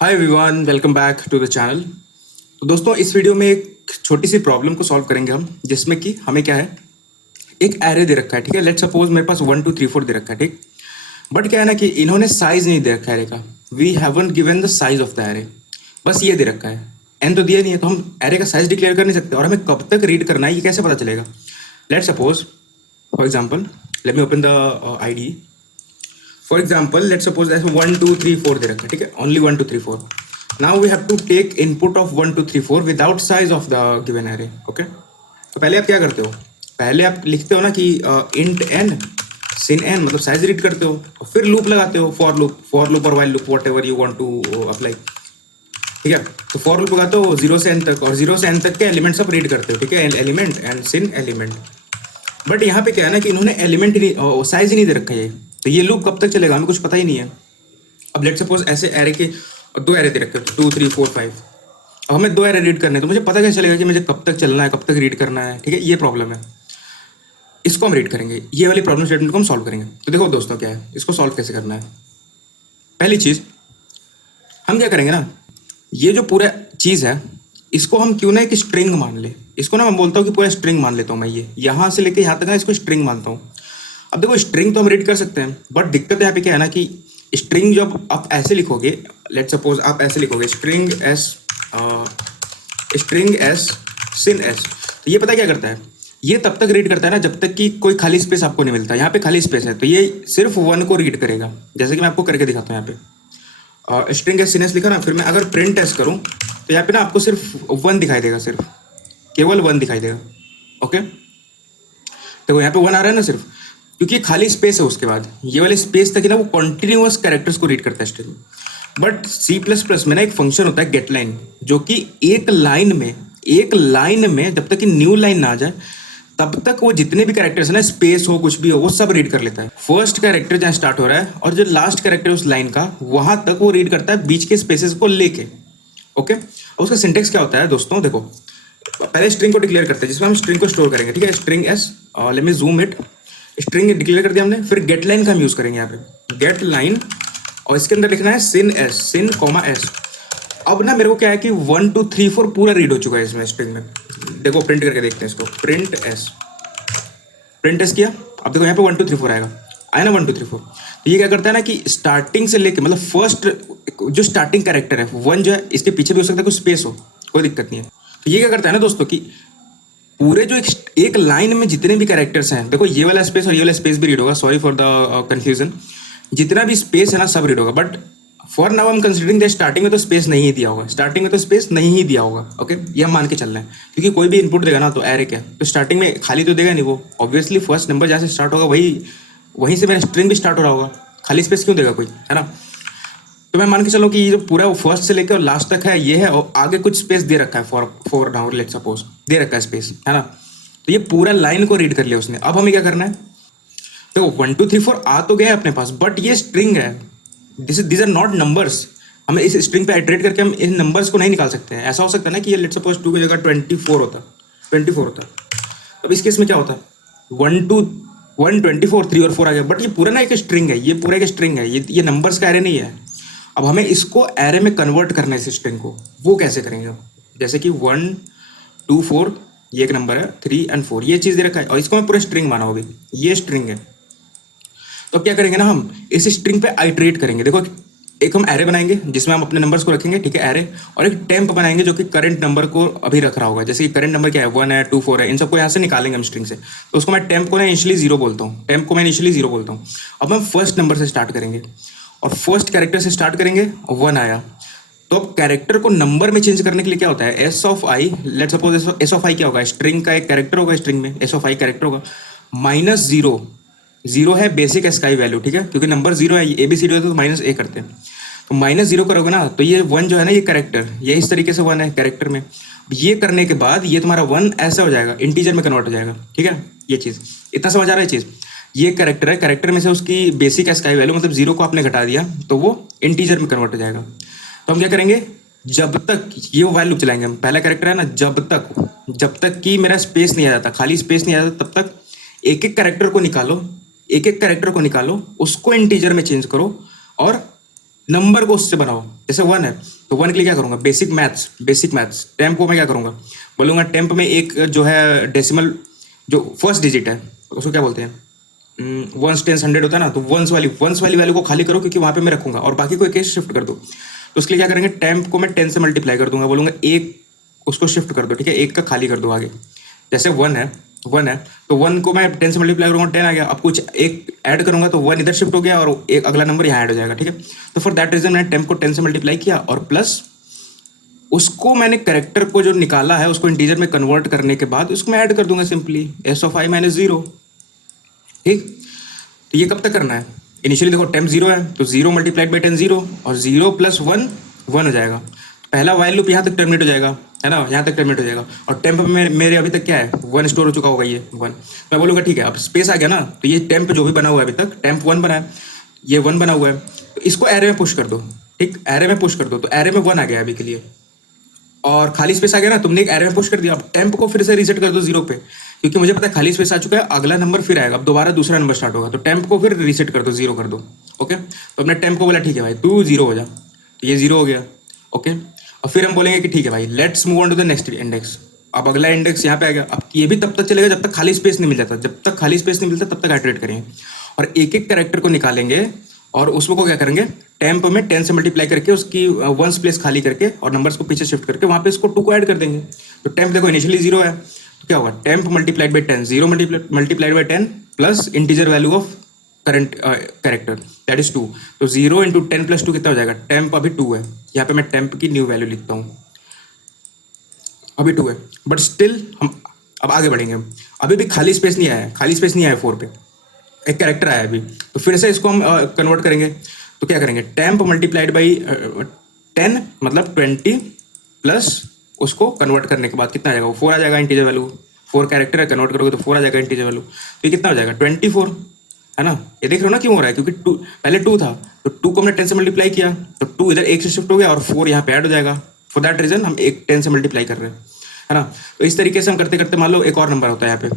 Hi everyone, welcome back to the channel. तो दोस्तों, इस वीडियो में एक छोटी सी प्रॉब्लम को सॉल्व करेंगे हम, जिसमें कि हमें क्या है, एक एरे दे रखा है। ठीक है, लेट्स सपोज मेरे पास 1 2 3 4 दे रखा है। ठीक, बट क्या है ना कि इन्होंने साइज नहीं दे रखा है एरे का। We haven't given the size of the array. बस ये दे रखा है, एन तो दिया नहीं है, तो हम एरे का साइज डिक्लेयर कर नहीं सकते। और हमें कब तक रीड करना है ये कैसे पता चलेगा? Let's suppose, for example, let me open the ID. For example, let suppose ऐसे 1 2 3 4 दे रखा है। ठीक है, only 1 2 3 4। Now we have to take input of 1 2 3 4 without size of the given array. Okay, तो पहले आप क्या करते हो? पहले आप लिखते हो ना कि इंट एन सिन एन, मतलब साइज रीड करते हो, और फिर लूप लगाते हो, फॉर लूप और while loop, whatever you want to apply. ठीक है, तो फॉर लूप लगाते हो 0 से n तक, और 0 से n तक के एलिमेंट्स आप रीड करते हो। ठीक है, element and cin element. But यहाँ पे क्या है ना कि इन्होंने एलिमेंट ही नहीं, साइज ही नहीं दे रखा है। तो ये लूप कब तक चलेगा हमें कुछ पता ही नहीं है। अब लेट सपोज ऐसे एरे के दो एरे दे रखे हैं, 2 3 4 5। अब हमें दो एरे रीड करने हैं, तो मुझे पता कैसे चलेगा कि मुझे कब तक चलना है, कब तक रीड करना है? ठीक है, ये प्रॉब्लम है। इसको हम रीड करेंगे, ये वाली प्रॉब्लम स्टेटमेंट को हम सॉल्व करेंगे। तो देखो दोस्तों, क्या है, इसको सॉल्व कैसे करना है। पहली चीज हम क्या करेंगे ना, ये जो पूरा चीज है, इसको हम क्यों ना एक स्ट्रिंग मान ले। इसको ना मैं बोलता हूँ कि पूरा स्ट्रिंग मान लेता हूँ मैं, ये यहाँ से लेके यहाँ तक ना इसको स्ट्रिंग मानता हूँ। अब देखो, स्ट्रिंग तो हम रीड कर सकते हैं, बट दिक्कत यहाँ पे क्या है ना कि स्ट्रिंग जब आप ऐसे लिखोगे, लेट सपोज आप ऐसे लिखोगे स्ट्रिंग एस सिन एस, तो ये पता क्या करता है, ये तब तक रीड करता है ना जब तक कि कोई खाली स्पेस आपको नहीं मिलता। यहाँ पे खाली स्पेस है, तो ये सिर्फ 1 को रीड करेगा। जैसे कि मैं आपको करके दिखाता हूँ। यहाँ पे स्ट्रिंग एस सिन एस लिखा ना, फिर मैं अगर प्रिंट एस करूँ तो यहाँ पे ना आपको सिर्फ 1 दिखाई देगा, सिर्फ केवल 1 दिखाई देगा। ओके, तो यहाँ पे 1 आ रहा है ना सिर्फ, क्योंकि ये खाली स्पेस है। उसके बाद ये वाले स्पेस तक ही ना वो कॉन्टिन्यूअस कैरेक्टर्स को रीड करता है string. But C plus plus में ना एक फंक्शन होता है गेट लाइन, जो कि एक लाइन में जब तक कि न्यू लाइन ना आ जाए तब तक वो जितने भी कैरेक्टर्स है ना, स्पेस हो कुछ भी हो, वो सब रीड कर लेता है। फर्स्ट कैरेक्टर जहाँ स्टार्ट हो रहा है और जो लास्ट कैरेक्टर उस लाइन का, वहां तक वो रीड करता है बीच के स्पेसेस को लेके। ओके, और उसका सिंटेक्स क्या होता है दोस्तों? देखो, पहले स्ट्रिंग को डिक्लेयर करते हैं, जिसमें हम स्ट्रिंग को स्टोर करेंगे। ठीक है, string S, let me zoom it. String declare कर दिया हमने, फिर गेट लाइन का हम यूज करेंगे यहाँ पे, गेट लाइन, और इसके अंदर लिखना है सिन एस, सिन कॉमा एस। अब ना मेरे को क्या है कि 1 2 3 4 पूरा रीड हो चुका है इसमें स्ट्रिंग में। देखो, प्रिंट करके देखते हैं इसको, प्रिंट एस किया। अब देखो यहाँ पे 1 2 3 4 आएगा, आया ना 1 2 3 4। तो ये क्या करता है ना कि स्टार्टिंग से लेके, मतलब फर्स्ट जो स्टार्टिंग कैरेक्टर है 1 जो है, इसके पीछे भी हो सकता है कुछ स्पेस हो, कोई दिक्कत नहीं है। तो ये क्या करता है ना दोस्तों कि पूरे जो एक लाइन में जितने भी कैरेक्टर्स हैं, देखो ये वाला स्पेस और ये वाला स्पेस भी रीड होगा, सॉरी फॉर द कंफ्यूजन। जितना भी स्पेस है ना सब रीड होगा, but for now I am considering that starting में तो स्पेस नहीं ही दिया होगा, स्टार्टिंग में तो स्पेस नहीं ही दिया होगा। ओके, ये हम मान के चल रहे हैं, क्योंकि कोई भी इनपुट देगा ना तो एरे क्या, तो स्टार्टिंग में खाली तो देगा नहीं वो। ऑब्वियसली फर्स्ट नंबर जहाँ से स्टार्ट होगा वहीं से मेरा स्ट्रिंग भी स्टार्ट हो रहा होगा, खाली स्पेस क्यों देगा कोई, है ना। तो मैं मान के चलो कि ये जो पूरा फर्स्ट से लेकर लास्ट तक है ये है, और आगे कुछ स्पेस दे रखा है for now let suppose they रखा है स्पेस, है ना। तो ये पूरा लाइन को रीड कर लिया उसने। अब हमें क्या करना है, देखो 1 2 3 4 आ तो गया है अपने पास, बट ये स्ट्रिंग है, दिस आर नॉट नंबर्स। हमें इस स्ट्रिंग पे आइटरेट करके हम इन नंबर्स को नहीं निकाल सकते हैं। ऐसा हो सकता है ना कि ये लेट सपोज 2 की जगह 24 होता। अब इस केस में क्या होता है, 1 2 1 24 3 और 4 आ गया, बट ये पूरा ना एक स्ट्रिंग है, ये पूरा एक स्ट्रिंग है, ये नंबर्स का एरे नहीं है। अब हमें इसको एरे में कन्वर्ट करना है, इस स्ट्रिंग को। वो कैसे करेंगे? जैसे कि 1 2 4 ये एक नंबर है, 3 और 4 ये चीज़ दे रखा है, और इसको मैं पूरा स्ट्रिंग माना होगी, ये स्ट्रिंग है। तो क्या करेंगे ना, हम इस स्ट्रिंग पे आइटरेट करेंगे। देखो, एक हम एरे बनाएंगे जिसमें हम अपने नंबर्स को रखेंगे, ठीक है, एरे, और एक टेम्प बनाएंगे जो कि करंट नंबर को अभी रख रहा होगा। जैसे कि करंट नंबर क्या है, 1 है 2 4 है, इन सबको यहाँ से निकालेंगे हम स्ट्रिंग से। तो उसको मैं टेम्प को ना इनिशियली 0 बोलता हूँ, टेम्प को मैं इनिशियली 0 बोलता हूँ। अब हम फर्स्ट नंबर से स्टार्ट करेंगे, और फर्स्ट कैरेक्टर से स्टार्ट करेंगे, 1 आया। तो अब कैरेक्टर को नंबर में चेंज करने के लिए क्या होता है, S of I, let suppose S of आई क्या होगा, स्ट्रिंग का एक कैरेक्टर होगा, स्ट्रिंग में एस ऑफ आई कैरेक्टर होगा, -0, 0 है बेसिक एस का वैल्यू, ठीक है, क्योंकि नंबर 0 है, ABCD होता है तो -A करते हैं। तो -0 करोगे ना, तो ये 1 जो है ना, ये कैरेक्टर, ये इस तरीके से 1 है कैरेक्टर में। ये करने के बाद ये तुम्हारा 1 ऐसा हो जाएगा, इंटीजर में कन्वर्ट हो जाएगा। ठीक है, ये चीज़ इतना समझ आ रहा है चीज़। ये कैरेक्टर है, कैरेक्टर में से उसकी बेसिक एस का वैल्यू, मतलब 0 को आपने घटा दिया तो वो इंटीजर में कन्वर्ट हो जाएगा। तो हम क्या करेंगे, जब तक ये वैल्यू चलाएंगे हम, पहला कैरेक्टर है ना, जब तक कि मेरा स्पेस नहीं आ जाता, खाली स्पेस नहीं आ जाता, तब तक एक एक कैरेक्टर को निकालो, उसको इंटीजर में चेंज करो, और नंबर को उससे बनाओ। जैसे 1 है तो 1 के लिए क्या करूँगा, बेसिक मैथ्स टेम्प को मैं क्या करूँगा, बोलूँगा टेम्प में एक जो है डेसिमल जो फर्स्ट डिजिट है उसको क्या बोलते हैं, वंस टेंस हंड्रेड होता है ना, तो वंस वाली वैल्यू को खाली करो क्योंकि वहाँ पे मैं रखूँगा, और बाकी को एक शिफ्ट कर दो। तो उसके लिए क्या करेंगे, टेम्प को मैं 10 से मल्टीप्लाई कर दूंगा, बोलूँगा एक उसको शिफ्ट कर दो, ठीक है, एक का खाली कर दो आगे। जैसे 1 है तो 1 को मैं 10 से मल्टीप्लाई करूँगा 10 आ गया, अब कुछ एक ऐड करूँगा तो 1 इधर शिफ्ट हो गया और एक अगला नंबर यहाँ ऐड हो जाएगा, ठीक है। तो फॉर दैट रीजन मैंने टेम्प को 10 से मल्टीप्लाई किया और प्लस उसको मैंने करेक्टर को जो निकाला है उसको इंटीजर में कन्वर्ट करने के बाद उसको मैं ऐड कर दूंगा simply S of I minus 0, ठीक। तो ये कब तक करना है, इनिशियली देखो टेम्प 0 है तो 0 मल्टीप्लाइड बाई 10 0 और 0 प्लस 1 1 हो जाएगा। पहला वाइल लूप यहाँ तक टर्मिनेट हो जाएगा, है ना, यहाँ तक टर्मिनेट हो जाएगा। और टेम्प में मेरे अभी तक क्या है 1 स्टोर हो चुका होगा, ये 1। मैं बोलूँगा ठीक है, अब स्पेस आ गया ना, तो ये टेम्प जो भी बना हुआ है अभी तक टेम्प 1 बना है, ये 1 बना हुआ है, तो इसको एरे में पुश कर दो, ठीक, एरे में पुश कर दो। तो एरे में 1 आ गया अभी के लिए और खाली स्पेस आ गया ना, तुमने एक एरे में पुश कर दिया। अब टेम्प को फिर से रीसेट कर दो 0 पे, क्योंकि मुझे पता है खाली स्पेस आ चुका है, अगला नंबर फिर आएगा, अब दोबारा दूसरा नंबर स्टार्ट होगा, तो टेम्प को फिर रीसेट कर दो 0 कर दो। ओके, तो हमने टेम्प को बोला ठीक है भाई तू 0 हो जा, तो ये 0 हो गया। ओके, और फिर हम बोलेंगे कि ठीक है भाई let's move on to the next index. अब अगला इंडेक्स यहाँ पे आ गया। अब ये भी तब तक चलेगा जब तक खाली स्पेस नहीं मिल जाता, जब तक खाली स्पेस नहीं मिलता तब तक आइटरेट करेंगे और एक एक कैरेक्टर को निकालेंगे और उसको क्या करेंगे, टेम्प में 10 से मल्टीप्लाई करके उसकी वंस प्लेस खाली करके और नंबर्स को पीछे शिफ्ट करके वहाँ पे इसको 2 को ऐड कर देंगे। तो टेम्प देखो इनिशियली 0 है तो क्या होगा, temp multiplied by 10, 0 multiplied by 10 plus integer value of current character that is 2। तो 0 इंटू 10 प्लस 2 कितना हो जाएगा, टेम्प अभी 2 है, यहाँ पे मैं टेम्प की न्यू वैल्यू लिखता हूँ, अभी 2 है, बट स्टिल हम अब आगे बढ़ेंगे। अभी भी खाली स्पेस नहीं आया है, खाली स्पेस नहीं आया 4 पे, एक कैरेक्टर आया अभी, तो फिर से इसको हम कन्वर्ट करेंगे। तो क्या करेंगे, टेम्प मल्टीप्लाइड बाई 10 मतलब 20 प्लस उसको कन्वर्ट करने के बाद कितना आ जाएगा, वो 4 आ जाएगा इंटीजर वैल्यू, 4 कैरेक्टर है, कन्वर्ट करोगे तो 4 आ जाएगा इंटीजर वैल्यू, तो ये कितना हो जाएगा 24, है ना। ये देख रहे हो ना क्यों हो रहा है, क्योंकि 2 पहले 2 था तो 2 को हमने 10 से मल्टीप्लाई किया तो 2 इधर 1 से शिफ्ट हो गया और 4 यहाँ पे ऐड हो जाएगा। फॉर दैट रीजन हम एक 10 से मल्टीप्लाई कर रहे हैं, है ना। तो इस तरीके से हम करते करते मान लो एक और नंबर होता है यहाँ पे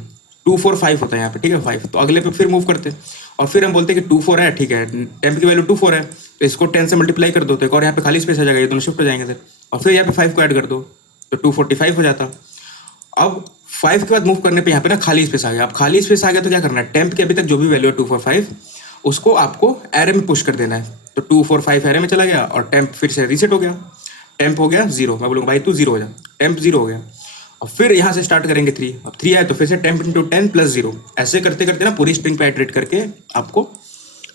2 4 5 होता है यहाँ पे, ठीक है 5, तो अगले पे फिर मूव करते हैं और फिर हम बोलते हैं कि 2 4 है, ठीक है, टेम्प की वैल्यू 2 4 है तो इसको 10 से मल्टीप्लाई कर दो तो एक और यहाँ पे खाली स्पेस आ जाएगा, ये दोनों शिफ्ट हो जाएंगे और फिर यहाँ पे 5 को ऐड कर दो तो 245 हो जाता। अब 5 के बाद मूव करने पे यहाँ पे ना खाली स्पेस आ गया। अब खाली स्पेस आ गया तो क्या करना है, टेम्प के अभी तक जो भी वैल्यू है 2 4 5 उसको आपको एरे में पुश कर देना है। तो 2 4 5 एरे में चला गया और टेम्प फिर से रीसेट हो गया, टेम्प हो गया 0, मैं बोलूँगा भाई तू 0 हो जा, टेम्प 0 हो गया। और फिर यहाँ से स्टार्ट करेंगे 3, अब 3 आए तो फिर से टेम्प इंटू 10 प्लस 0, ऐसे करते करते ना पूरी स्ट्रिंग पे आइटरेट करके आपको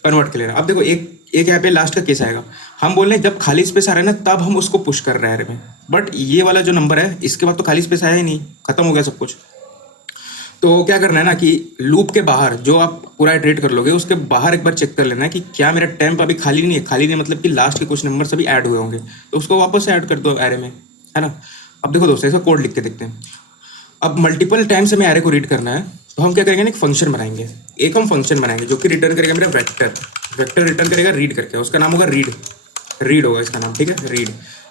कन्वर्ट कर लेना। अब देखो एक यहाँ पे लास्ट का केस आएगा, हम बोल रहे हैं जब खाली स्पेस आ रहा है ना तब हम उसको पुश कर रहे हैं एरे में, बट ये वाला जो नंबर है इसके बाद तो खाली स्पेस आया ही नहीं, खत्म हो गया सब कुछ। तो क्या करना है ना कि लूप के बाहर जो आप पूरा इटरेट कर लोगे उसके बाहर एक बार चेक कर लेना है कि क्या मेरा टेम्प अभी खाली नहीं है, खाली नहीं मतलब कि लास्ट के कुछ नंबर सभी ऐड हुए होंगे तो उसको वापस से ऐड कर दो एरे में, है ना। अब देखो दोस्तों इसका कोड लिख के देखते हैं। अब मल्टीपल टाइम्स हमें एरे को रीड करना है तो हम क्या करेंगे ना, एक फंक्शन बनाएंगे, एक हम फंक्शन बनाएंगे जो कि रिटर्न करेगा मेरा वेक्टर रिटर्न करेगा रीड करके, उसका नाम होगा रीड होगा इसका नाम, ठीक है, रीड।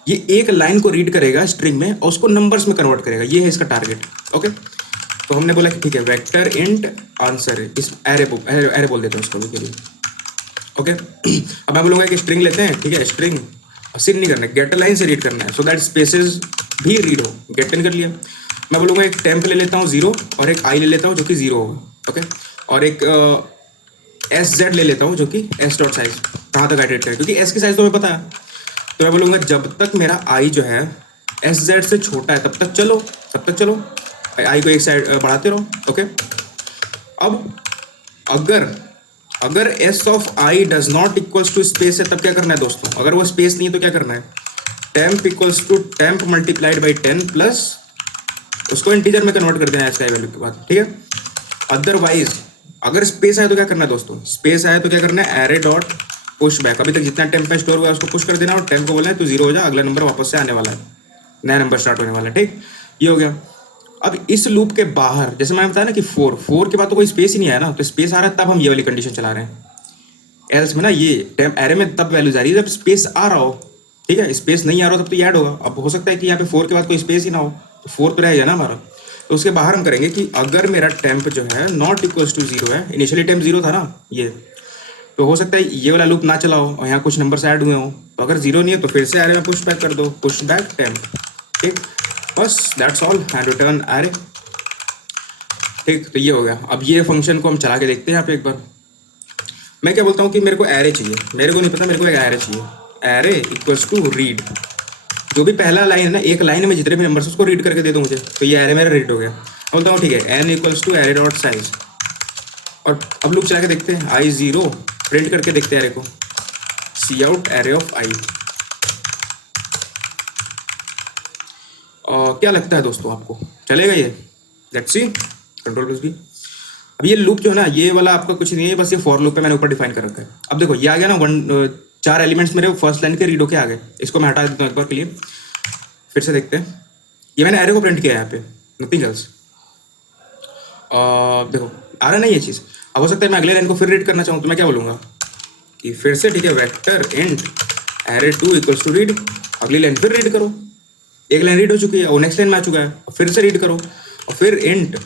ये एक लाइन को रीड करेगा स्ट्रिंग में और उसको नंबर्स में कन्वर्ट करेगा, ये है इसका टारगेट। ओके, तो हमने बोला कि ठीक है वेक्टर इंट आंसर, इस एरे बोल देते हैं उसको के लिए। ओके, अब मैं बोलूँगा कि स्ट्रिंग लेते हैं, ठीक है, स्ट्रिंग सिन नहीं करना है, गेट लाइन से रीड करना है सो दैट स्पेसेस भी रीड हो, गेट इन कर लिया। मैं बोलूँगा एक टेम्प ले लेता हूँ 0 और एक आई ले लेता हूँ जो कि 0 होगा, ओके, और एक एस जेड ले लेता हूँ जो कि एस डॉट साइज कहाँ तक आइटरेट करे, क्योंकि एस की साइज तो हमें पता है। तो मैं बोलूँगा जब तक मेरा आई जो है एस जेड से छोटा है तब तक चलो आई को एक साइड बढ़ाते रहो। ओके, अब अगर s of i does not equals to space है तब क्या करना है दोस्तों, अगर वो स्पेस नहीं है तो क्या करना है, temp equals to temp multiplied by 10 plus उसको इंटीजर में कन्वर्ट कर देना है इसका वैल्यू के बाद, ठीक है। अदरवाइज अगर स्पेस आए तो क्या करना है दोस्तों, स्पेस आए तो क्या करना है, एरे डॉट पुश बैक, अभी तक जितना टेम्प में स्टोर हुआ है उसको पुश कर देना और टेम्प को बोलना है तो 0 हो जा, अगला नंबर वापस से आने वाला है, नया नंबर स्टार्ट होने वाला है, ठीक, ये हो गया। अब इस लूप के बाहर जैसे मैंने बताया ना कि 4 के बाद तो कोई स्पेस ही नहीं आया ना, तो स्पेस आ रहा है तब हम ये वाली कंडीशन चला रहे हैं, एल्स में ना ये टेम्प एरे में तब वैल्यू जा रही है जब स्पेस आ रहा हो, ठीक है, स्पेस नहीं आ रहा हो तब तो ये ऐड होगा। अब हो सकता है कि यहाँ पे 4 के बाद कोई स्पेस ही ना हो तो 4 तो रहेगा ना हमारा, तो उसके बाहर हम करेंगे कि अगर मेरा टेम्प जो है नॉट इक्वल्स टू 0 है, इनिशियली टेम्प 0 था ना, ये तो हो सकता है ये वाला लूप ना चला हो और यहाँ कुछ नंबर्स ऐड हुए हो, तो अगर जीरो नहीं है तो फिर से एरे में पुश बैक कर दो, पुश बैक टेम्प। ठीक, बस that's all and return array. ठीक, तो ये हो गया। अब ये फंक्शन को हम चला के देखते हैं यहाँ पे एक बार। मैं क्या बोलता हूँ कि मेरे को एरे चाहिए, मेरे को नहीं पता, मेरे को एक एरे चाहिए। एरे इक्वल्स टू रीड, जो भी पहला लाइन है ना, एक लाइन में जितने भी नंबर्स उसको रीड करके दे दो मुझे, तो ये एरे मेरा रीड हो गया। बोलता हूँ ठीक है, n equals to array dot size, और अब लूप चला के देखते हैं। आई जीरो प्रिंट करके देखते हैं एरे को, सी आउट एरे ऑफ आई। क्या लगता है दोस्तों आपको, चलेगा ये? Let's see, control plus b. अब ये लूप जो है ना, ये वाला आपका कुछ नहीं है, बस ये फॉर लूप पे मैंने ऊपर डिफाइन कर रखा है। अब देखो ये आ गया ना, 4 एलिमेंट्स मेरे फर्स्ट लाइन के रीड होके आ गए। इसको मैं हटा देता हूँ एक बार के लिए, फिर से देखते हैं। ये मैंने एरे को प्रिंट किया है यहाँ पे, नथिंग एल्स। देखो आ रहा नहीं ये चीज़। अब हो सकता है मैं अगले लाइन को फिर रीड करना चाहूँ, तो मैं क्या बोलूँगा कि फिर से ठीक है, vector int array 2 equals to read. अगली लाइन फिर रीड करो, एक लाइन रीड हो चुकी है और नेक्स्ट लाइन में आ चुका है, फिर से रीड करो। और फिर int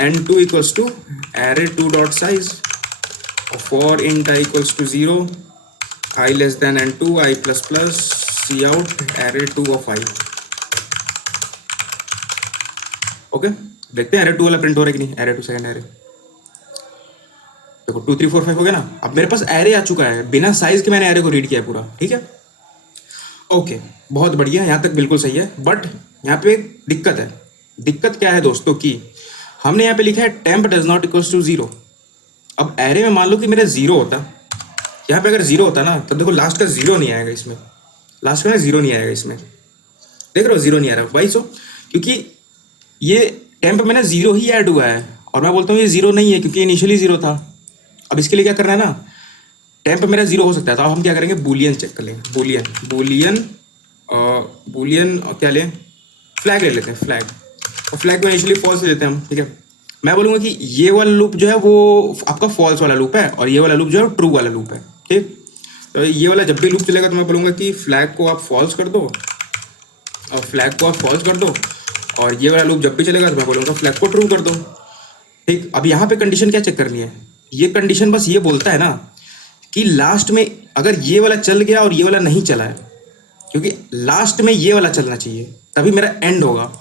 n2 equals to array 2 dot size, for int i equals to 0, i less than n2, i plus plus, c out array 2 of i. Okay, देखते हैं एरे 2 वाला प्रिंट हो रहा है कि नहीं। एरे 2 सेकंड एरे, देखो 2 3 4 5 हो गया ना। अब मेरे पास एरे आ चुका है, बिना साइज के मैंने एरे को रीड किया है पूरा। ठीक है, ओके, बहुत बढ़िया, यहाँ तक बिल्कुल सही है। बट यहाँ पे एक दिक्कत है। दिक्कत क्या है दोस्तों कि हमने यहाँ पे लिखा है temp does not equals to 0। अब एरे में मान लो कि मेरा 0 होता, यहाँ पे अगर 0 होता ना, तब देखो लास्ट का 0 नहीं आएगा इसमें, लास्ट का ना 0 नहीं आएगा इसमें, देख रहे हो 0 नहीं आ रहा। वाई सो, क्योंकि ये टेम्प में ना 0 ही ऐड हुआ है, और मैं बोलता हूँ ये 0 नहीं है क्योंकि इनिशियली 0 था। अब इसके लिए क्या करना है ना, टेम्प मेरा 0 हो सकता है, तो अब हम क्या करेंगे, बूलियन चेक कर लेंगे। बूलियन क्या लें, फ्लैग ले लेते हैं, फ्लैग। और फ्लैग को इनिशियली फॉल्स ले लेते हैं हम। ठीक है, मैं बोलूँगा कि ये वाला लूप जो है वो आपका फॉल्स वाला लूप है, और ये वाला लूप जो है ट्रू वाला लूप है। ठीक, तो ये वाला जब भी लूप चलेगा तो मैं बोलूँगा कि फ्लैग को आप फॉल्स कर दो, और फ्लैग को आप फॉल्स कर दो, और ये वाला लूप जब भी चलेगा तो मैं बोलूँगा फ्लैग को ट्रू कर दो। ठीक, अब यहाँ पे कंडीशन क्या चेक करनी है, ये कंडीशन बस ये बोलता है ना कि लास्ट में अगर ये वाला चल गया और ये वाला नहीं चला है, क्योंकि लास्ट में ये वाला चलना चाहिए तभी मेरा एंड होगा,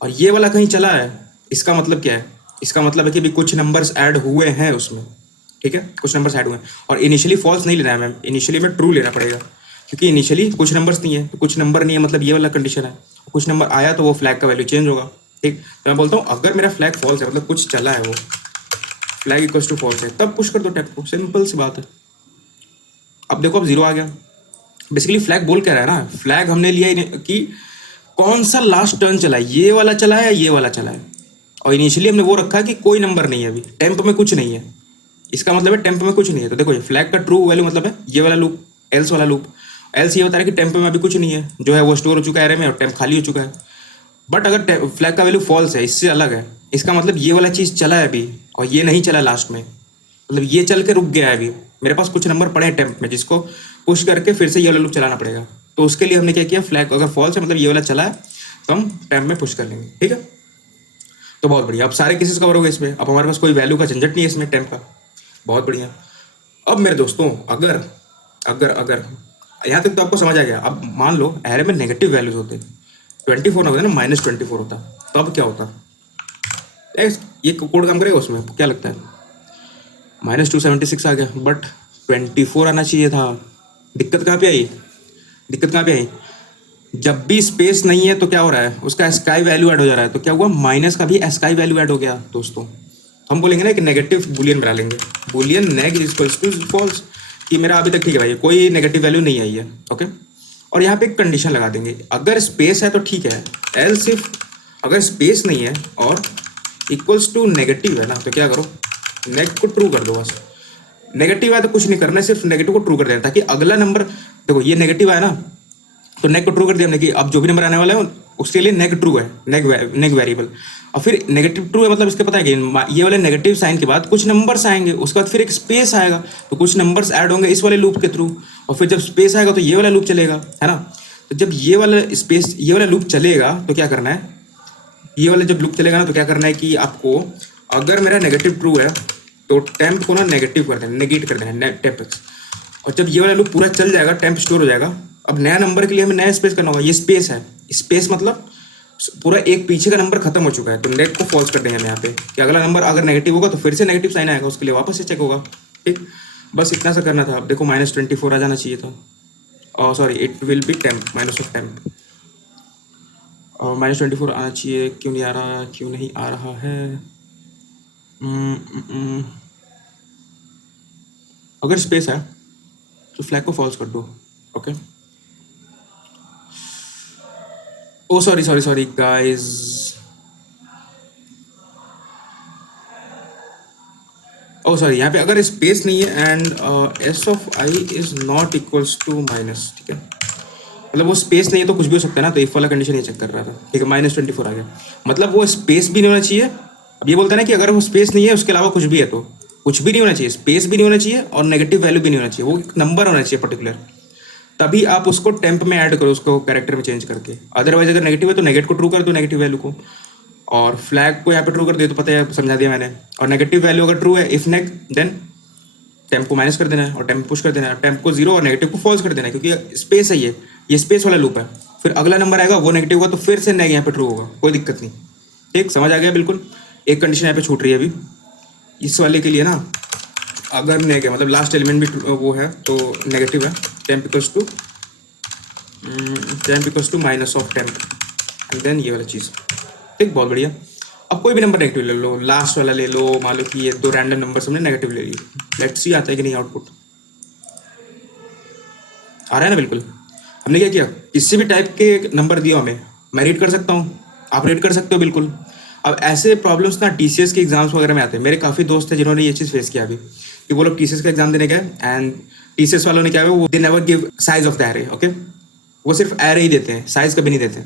और ये वाला कहीं चला है, इसका मतलब क्या है, इसका मतलब है कि भी कुछ नंबर्स ऐड हुए हैं उसमें। ठीक है, कुछ नंबर्स ऐड हुए हैं, और इनिशियली फॉल्स नहीं लेना है मैम, इनिशियली में ट्रू लेना पड़ेगा, क्योंकि इनिशियली कुछ नंबर्स नहीं है, तो कुछ नंबर नहीं है मतलब ये वाला कंडीशन है। कुछ नंबर आया तो वो फ्लैग का वैल्यू चेंज होगा। ठीक, तो मैं बोलता हूँ अगर मेरा फ्लैग फॉल्स है, मतलब कुछ चला है, वो फ्लैग इक्वल्स टू फॉल्स है, तब पुश कर दो टैप को, सिंपल सी बात है। अब देखो अब 0 आ गया। बेसिकली फ्लैग बोल क्या रहा है ना, फ्लैग हमने लिया कि कौन सा लास्ट टर्न चला है, ये वाला चला है या ये वाला चला है, और इनिशियली हमने वो रखा है कि कोई नंबर नहीं है, अभी टेम्प में कुछ नहीं है, इसका मतलब है टेम्प में कुछ नहीं है। तो देखो ये फ्लैग का ट्रू वैल्यू मतलब है ये वाला लूप, एल्स वाला लूप। एल्स ये बता रहा है कि टेम्प में अभी कुछ नहीं है, जो है वो स्टोर हो चुका है एरे में और टेम्प खाली हो चुका है। बट अगर फ्लैग का वैल्यू फॉल्स है, इससे अलग है, इसका मतलब ये वाला चीज़ चला है अभी और ये नहीं चला लास्ट में, मतलब ये चल के रुक गया है। अभी मेरे पास कुछ नंबर पड़े हैं टेम्प में, जिसको पुश करके फिर से ये वाला लूप चलाना पड़ेगा। तो उसके लिए हमने क्या किया, फ्लैग अगर फॉल्स है मतलब ये वाला चला है तो हम टेम्प में पुश कर लेंगे। ठीक है, तो बहुत बढ़िया, अब सारे केसेस कवर हो गए इसमें। अब हमारे पास कोई वैल्यू का झंझट नहीं है इसमें टेम्प का, बहुत बढ़िया। अब मेरे दोस्तों अगर अगर अगर यहाँ तक तो आपको समझ आ गया। अब मान लो एरे में नेगेटिव वैल्यूज होते, 24 ना होता ना, -24 होता, तो अब क्या होता, ये कोड काम करेगा उसमें, क्या लगता है? -276 आ गया, बट 24 आना चाहिए था। दिक्कत कहाँ पे आई, दिक्कत कहाँ पे आई, जब भी स्पेस नहीं है तो क्या हो रहा है, उसका स्काई वैल्यू ऐड हो जा रहा है। तो क्या हुआ, माइनस का भी स्काई वैल्यू ऐड हो गया दोस्तों। हम बोलेंगे ना कि नेगेटिव बुलियन बना लेंगे, boolean neg equals to false, कि मेरा अभी तक ठीक है भाई, कोई नेगेटिव वैल्यू नहीं आई है। ओके, और यहाँ पे एक कंडीशन लगा देंगे, अगर स्पेस है तो ठीक है, एल्स इफ अगर स्पेस नहीं है और इक्वल्स टू नेगेटिव है ना, तो क्या करो, नेग को ट्रू कर दो। बस नेगेटिव है तो कुछ नहीं करना है, सिर्फ नेगेटिव को ट्रू कर देना, ताकि अगला नंबर, देखो ये नेगेटिव है ना, तो नेग को ट्रू कर दिया हमने कि अब जो भी नंबर आने वाला है उसके लिए नेग ट्रू है, नेग वेरिएबल। और फिर नेगेटिव ट्रू है मतलब इसके पता है कि ये वाले नेगेटिव साइन के बाद कुछ नंबर्स आएंगे, उसके बाद फिर एक स्पेस आएगा, तो कुछ नंबर्स ऐड होंगे इस वाले लूप के थ्रू, और फिर जब स्पेस आएगा तो ये वाला लूप चलेगा, है ना। तो जब ये वाला स्पेस, ये वाला लूप चलेगा तो क्या करना है, ये वाला जब लूप चलेगा ना तो क्या करना है कि आपको, अगर मेरा नेगेटिव ट्रू है तो टेम्प को ना नेगेटिव कर देना, नेगेट कर देना टेम्प। और जब ये वाला लूप पूरा चल जाएगा, टेम्प स्टोर हो जाएगा। अब नया नंबर के लिए हमें नया स्पेस करना होगा। ये स्पेस है, स्पेस मतलब पूरा एक पीछे का नंबर खत्म हो चुका है, तो नेट को फॉल्स कर देंगे हम यहाँ पे कि अगला नंबर अगर नेगेटिव होगा तो फिर से नेगेटिव साइन आएगा, उसके लिए वापस से चेक होगा। ठीक, बस इतना सा करना था। अब देखो -24 आ जाना चाहिए था। Sorry, it will be temp, minus of temp. और -24 आना चाहिए, क्यों नहीं आ रहा, क्यों नहीं आ रहा है? अगर स्पेस है तो फ्लैग को फॉल्स कर दो। Okay, oh sorry sorry sorry guys, oh sorry, यहाँ पे अगर स्पेस नहीं है and s of i is not equals to minus, ठीक है, मतलब वो स्पेस नहीं है तो कुछ भी हो सकता है ना, तो इफ वाला कंडीशन ये चेक कर रहा था। ठीक है, -24 आ गया, मतलब वो स्पेस भी नहीं होना चाहिए। अब ये बोलता है ना कि अगर वो स्पेस नहीं है उसके अलावा कुछ भी है, तो कुछ भी नहीं होना चाहिए, स्पेस भी नहीं होना चाहिए और नेगेटिव वैल्यू भी नहीं होना चाहिए, वो एक नंबर होना चाहिए पर्टिकुलर। तभी आप उसको टेम्प में ऐड करो, उसको कैरेक्टर में चेंज करके। अदरवाइज अगर नेगेटिव है तो नेगेट को ट्रू कर दो, नेगेटिव वैल्यू को, और फ्लैग को यहाँ पे ट्रू कर दे, तो पता है, समझा दिया मैंने। और नेगेटिव वैल्यू अगर ट्रू है, इफ नेग, देन टेम्प को माइनस कर देना है और टेम्प पुश कर देना है, टेम्प को 0 और नेगेटिव को फॉल्स कर देना है, क्योंकि स्पेस है ये स्पेस वाला लूप है। फिर अगला नंबर आएगा, वो नेगेटिव होगा तो फिर से नेग यहाँ पे ट्रू होगा, कोई दिक्कत नहीं। ठीक, समझ आ गया बिल्कुल। एक कंडीशन यहाँ पे छूट रही है अभी इस वाले के लिए ना, अगर नेग है मतलब लास्ट एलिमेंट भी वो है तो नेगेटिव है, temp equals to minus of temp, and then ये वाला चीज़। ठीक, बहुत बढ़िया। अब कोई भी नंबर नेगेटिव ले लो, लास्ट वाला ले लो, मान लो कि ये 2 रैंडम नंबर हमने नेगेटिव ले लिए। लेट्स सी आता है कि नहीं आउटपुट, आ रहा है ना? बिल्कुल। हमने क्या किया, किसी भी टाइप के नंबर दिया हमें, मैं रीड कर सकता हूँ, आप रीड कर सकते हो, बिल्कुल। अब ऐसे प्रॉब्लम्स ना टीसीएस के एग्जाम्स वगैरह में आते हैं। मेरे काफ़ी दोस्त हैं जिन्होंने ये चीज़ फेस किया अभी, कि वो लोग टीसीएस का एग्जाम देने गए एंड टीसीएस वालों ने क्या है, वो they never give size of the array. Okay, वो सिर्फ एरे ही देते हैं, साइज कभी नहीं देते।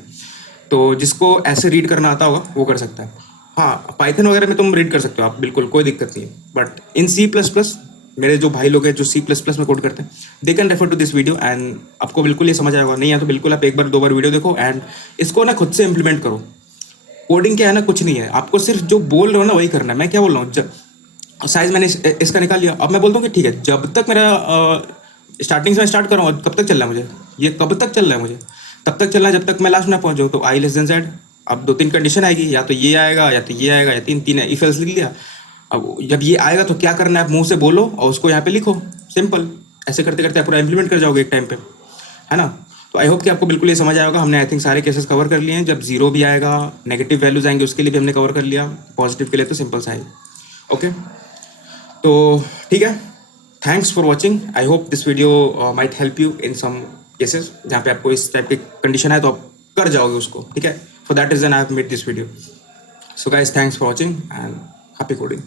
तो जिसको ऐसे रीड करना आता होगा वो कर सकता है। हाँ, पाइथन वगैरह में तुम रीड कर सकते हो आप, बिल्कुल कोई दिक्कत नहीं है। बट इन C++, मेरे जो भाई लोग हैं जो C++ में कोड करते हैं, they can refer to this video and आपको बिल्कुल ये समझ आएगा। नहीं है तो बिल्कुल आप 1 बार 2 बार वीडियो देखो एंड इसको ना खुद से इम्प्लीमेंट करो। कोडिंग क्या है ना, कुछ नहीं है, आपको सिर्फ जो बोल रहे हो ना वही करना है। मैं क्या बोल रहा हूँ, साइज मैंने इसका निकाल लिया, अब मैं बोलता हूँ कि ठीक है, जब तक मेरा स्टार्टिंग से मैं स्टार्ट कर रहा हूँ, कब तक चल रहा है मुझे, ये कब तक चल रहा है मुझे, तब तक चलना है जब तक मैं लास्ट ना पहुँच जाऊँ। तो आई लेस देन जेड, अब 2-3 कंडीशन आएगी, या तो ये आएगा या तो ये आएगा, या 3 है, इफ एल्स लिख लिया। अब जब ये आएगा तो क्या करना है, आप मुंह से बोलो और उसको यहाँ पे लिखो, सिंपल। ऐसे करते करते आप पूरा इंप्लीमेंट कर जाओगे एक टाइम पे, है ना? तो आई होप कि आपको बिल्कुल ये समझ आया होगा। हमने आई थिंक सारे केसेस कवर कर लिए हैं। जब 0 भी आएगा, नेगेटिव वैल्यूज आएंगे, उसके लिए भी हमने कवर कर लिया, पॉजिटिव के लिए तो सिंपल सा है। ओके, तो ठीक है, thanks for watching. I hope this video might help you in some cases जहाँ पे आपको इस टाइप की कंडीशन है तो आप कर जाओगे उसको। ठीक है, for that reason I have made this video. So guys, thanks for watching and happy coding.